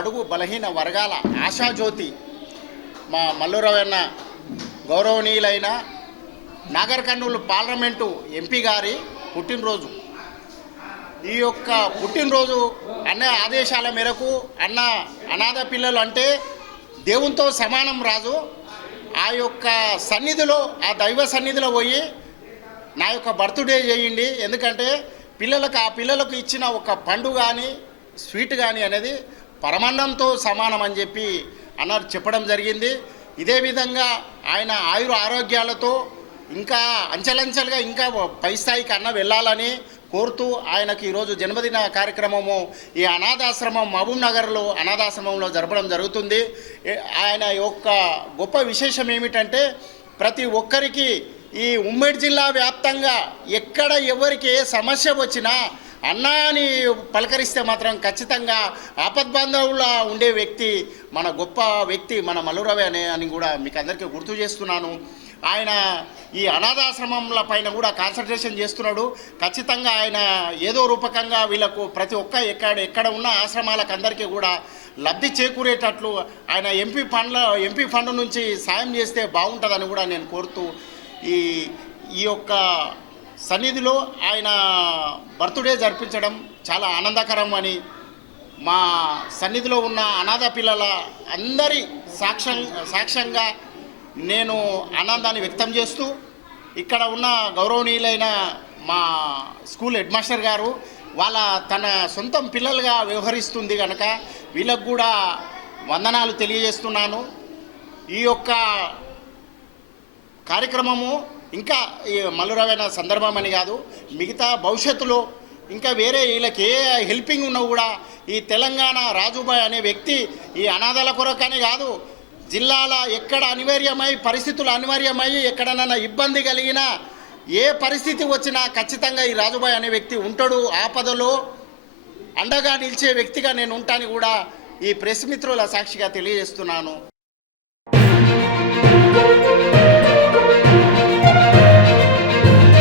బడుగు బలహీన వర్గాల ఆశాజ్యోతి మా మల్లురవన్న గౌరవనీయులైన నాగర్ కర్నూలు పార్లమెంటు ఎంపీ గారి పుట్టినరోజు. ఈ యొక్క పుట్టినరోజు అన్న ఆదేశాల మేరకు అన్న అనాథ పిల్లలు అంటే దేవునితో సమానం రాజు. ఆ యొక్క సన్నిధిలో, ఆ దైవ సన్నిధిలో పోయి నా యొక్క బర్త్డే చేయండి, ఎందుకంటే ఆ పిల్లలకు ఇచ్చిన ఒక పండు కానీ స్వీట్ కానీ అనేది పరమాన్నంతో సమానం అని చెప్పి అన్నారు చెప్పడం జరిగింది. ఇదే విధంగా ఆయన ఆరోగ్యాలతో ఇంకా అంచెలంచెలుగా ఇంకా పై స్థాయికి అన్న వెళ్ళాలని కోరుతూ ఆయనకి ఈరోజు జన్మదిన కార్యక్రమము ఈ అనాథాశ్రమం మహబూబ్ నగర్లో అనాథాశ్రమంలో జరపడం జరుగుతుంది. ఆయన యొక్క గొప్ప విశేషం ఏమిటంటే ప్రతి ఒక్కరికి ఈ ఉమ్మడి జిల్లా వ్యాప్తంగా ఎక్కడ ఎవరికి ఏ సమస్య వచ్చినా అన్నా అని పలకరిస్తే మాత్రం ఖచ్చితంగా ఆపద్బాంధవులా ఉండే వ్యక్తి, మన గొప్ప వ్యక్తి మన మల్లురవి అని కూడా మీకు అందరికీ గుర్తు చేస్తున్నాను. ఆయన ఈ అనాథాశ్రమంల పైన కూడా కాన్సన్ట్రేషన్ చేస్తున్నాడు. ఖచ్చితంగా ఆయన ఏదో రూపకంగా వీళ్ళకు ప్రతి ఒక్క ఎక్కడ ఉన్న ఆశ్రమాలకు అందరికీ కూడా లబ్ధి చేకూరేటట్లు ఆయన ఎంపీ ఫండ్ నుంచి సాయం చేస్తే బాగుంటుందని కూడా నేను కోరుతూ ఈ యొక్క సన్నిధిలో ఆయన బర్త్డే జరిపించడం చాలా ఆనందకరం అని మా సన్నిధిలో ఉన్న అనాథ పిల్లల అందరి సాక్ష్యంగా నేను ఆనందాన్ని వ్యక్తం చేస్తూ ఇక్కడ ఉన్న గౌరవనీయులైన మా స్కూల్ హెడ్ మాస్టర్ గారు తన సొంతం పిల్లలుగా వ్యవహరిస్తుంది కనుక వీళ్ళకు కూడా వందనాలు తెలియజేస్తున్నాను. ఈ యొక్క కార్యక్రమము ఇంకా ఈ మల్లురవైన సందర్భం అని కాదు, మిగతా భవిష్యత్తులో ఇంకా వేరే వీళ్ళకి ఏ హెల్పింగ్ ఉన్నా కూడా ఈ తెలంగాణ రాజుబాయ్ అనే వ్యక్తి ఈ అనాథల కొరకని కాదు, జిల్లాల ఎక్కడ పరిస్థితులు అనివార్యమై ఎక్కడైనా ఇబ్బంది కలిగినా ఏ పరిస్థితి వచ్చినా ఖచ్చితంగా ఈ రాజుబాయ్ అనే వ్యక్తి ఉంటాడు. ఆపదలో అండగా నిలిచే వ్యక్తిగా నేను ఉంటాను కూడా ఈ ప్రెస్ మిత్రుల సాక్షిగా తెలియజేస్తున్నాను.